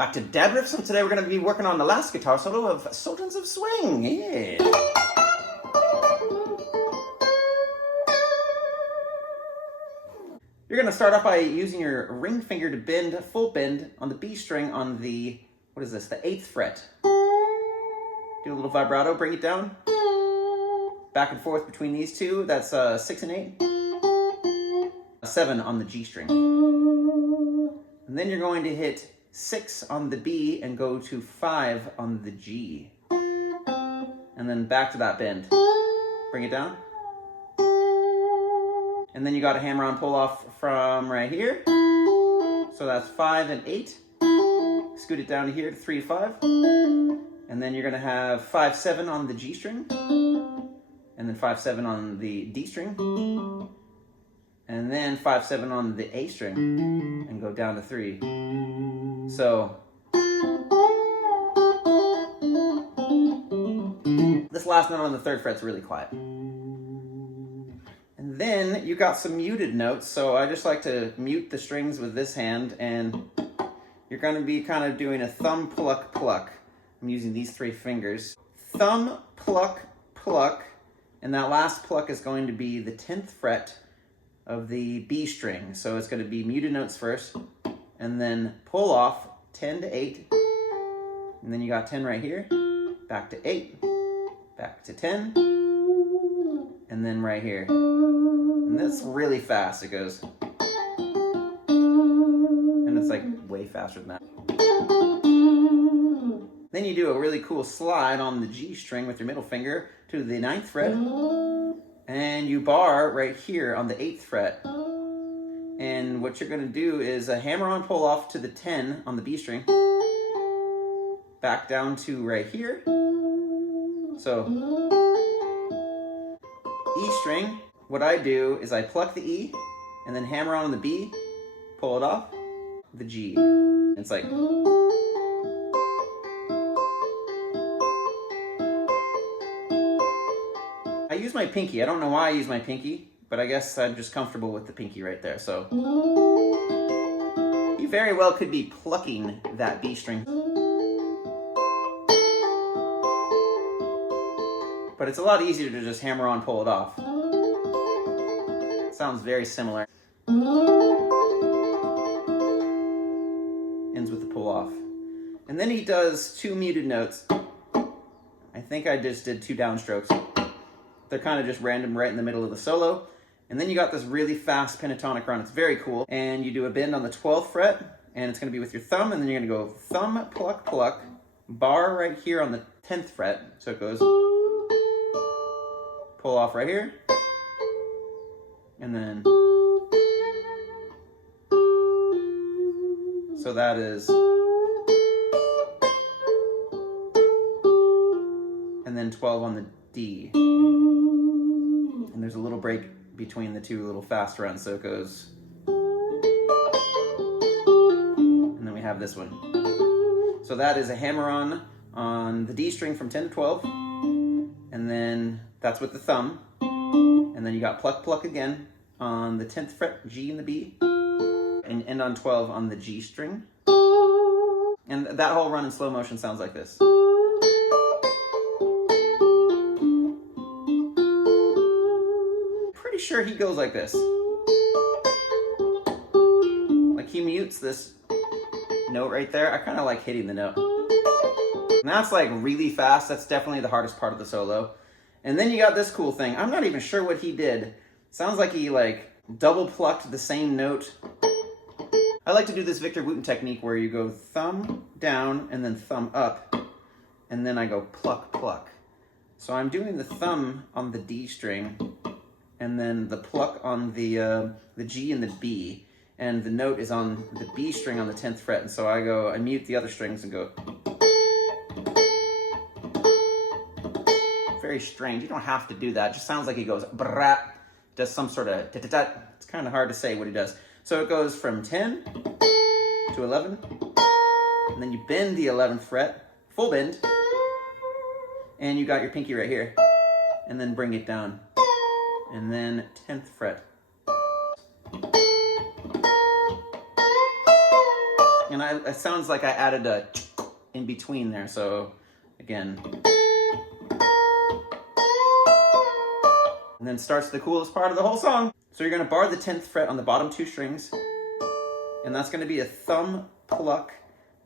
Back to Dad Riffs, and today we're going to be working on the last guitar solo of Sultans of Swing. Yeah. You're going to start off by using your ring finger to bend, full bend, on the B string on the, what is this, the 8th fret. Do a little vibrato, bring it down. Back and forth between these two, that's 6 and 8. 7 on the G string. And then you're going to hit 6 on the B and go to 5 on the G. And then back to that bend. Bring it down. And then you got a hammer on pull off from right here. So that's 5 and 8. Scoot it down to here to 3 to 5. And then you're going to have 5, 7 on the G string. And then 5, 7 on the D string. And then 5, 7 on the A string. And go down to 3. So this last note on the 3rd fret's really quiet. And then you got some muted notes, so I just like to mute the strings with this hand, and you're going to be kind of doing a thumb, pluck, pluck. I'm using these 3 fingers. Thumb, pluck, pluck, and that last pluck is going to be the 10th fret of the B string. So it's going to be muted notes first, and then pull off 10 to 8, and then you got 10 right here, back to 8, back to 10, and then right here. And that's really fast. It goes, and it's like way faster than that. Then you do a really cool slide on the G string with your middle finger to the 9th fret, and you bar right here on the 8th fret. And what you're going to do is a hammer on pull off to the 10 on the B string, back down to right here. So E string, what I do is I pluck the E and then hammer on the B, pull it off, the G. It's like, I use my pinky. I don't know why I use my pinky, but I guess I'm just comfortable with the pinky right there. So you very well could be plucking that B string. But it's a lot easier to just hammer on, pull it off. It sounds very similar. Ends with the pull off. And then he does 2 muted notes. I think I just did 2 downstrokes. They're kind of just random right in the middle of the solo. And then you got this really fast pentatonic run. It's very cool. And you do a bend on the 12th fret, and it's going to be with your thumb, and then you're going to go thumb, pluck, pluck, bar right here on the 10th fret. So it goes, pull off right here, and then, so that is, and then 12 on the D. And there's a little break between the 2 little fast runs, so it goes, and then we have this one. So that is a hammer on the D string from 10 to 12, and then that's with the thumb, and then you got pluck, pluck again on the 10th fret, G and the B, and end on 12 on the G string. And that whole run in slow motion sounds like this. Pretty sure he goes like this. Like he mutes this note right there. I kind of like hitting the note. And that's like really fast. That's definitely the hardest part of the solo. And then you got this cool thing. I'm not even sure what he did. Sounds like he like double plucked the same note. I like to do this Victor Wooten technique where you go thumb down and then thumb up, and then I go pluck, pluck. So I'm doing the thumb on the D string, and then the pluck on the G and the B, and the note is on the B string on the 10th fret. And so I mute the other strings and go. Very strange. You don't have to do that. It just sounds like he goes brat, does some sort of da-da-da. It's kind of hard to say what he does. So it goes from 10 to 11, and then you bend the 11th fret, full bend, and you got your pinky right here, and then bring it down, and then 10th fret. And it sounds like I added a in between there, so again. And then starts the coolest part of the whole song. So you're gonna bar the 10th fret on the bottom 2 strings, and that's gonna be a thumb pluck,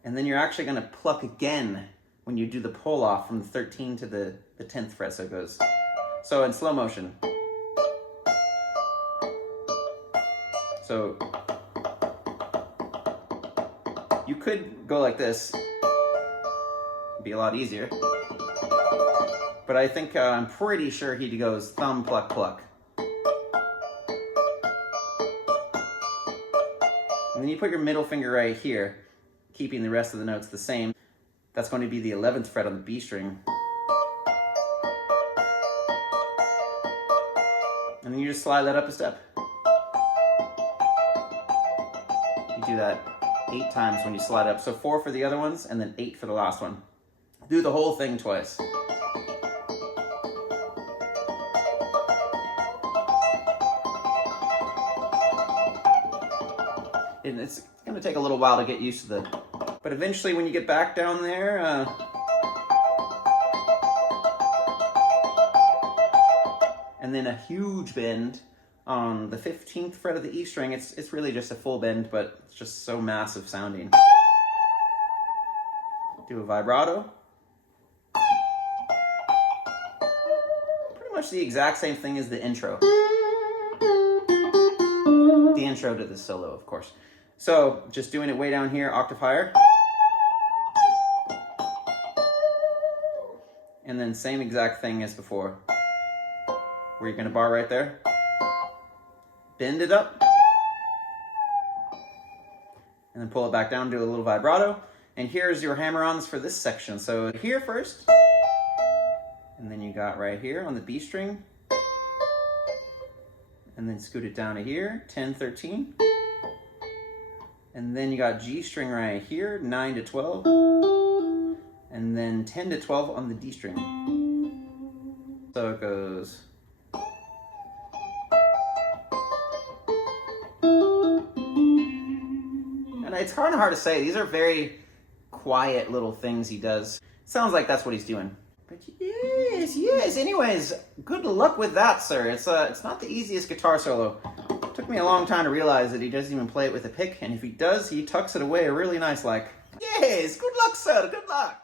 and then you're actually gonna pluck again when you do the pull off from the 13 to the 10th fret, so it goes. So in slow motion. So you could go like this, it'd be a lot easier. But I think, I'm pretty sure he goes thumb, pluck, pluck. And then you put your middle finger right here, keeping the rest of the notes the same. That's going to be the 11th fret on the B string. And then you just slide that up a step. You do that 8 times when you slide up. So 4 for the other ones, and then 8 for the last one. Do the whole thing twice. And it's going to take a little while to get used to the... But eventually when you get back down there... and then a huge bend on the 15th fret of the E string. It's really just a full bend, but it's just so massive sounding. Do a vibrato. Pretty much the exact same thing as the intro. The intro to the solo, of course. So, just doing it way down here, octave higher. And then same exact thing as before. Where you're going to bar right there. Bend it up. And then pull it back down, do a little vibrato. And here's your hammer-ons for this section. So here first. And then you got right here on the B string. And then scoot it down to here, 10, 13. And then you got G string right here, 9 to 12. And then 10 to 12 on the D string. So it goes... And it's kind of hard to say. These are very quiet little things he does. Sounds like that's what he's doing. But yes. Anyways, good luck with that, sir. It's not the easiest guitar solo. It took me a long time to realize that he doesn't even play it with a pick, and if he does, he tucks it away really nice like. Yes, good luck, sir. Good luck.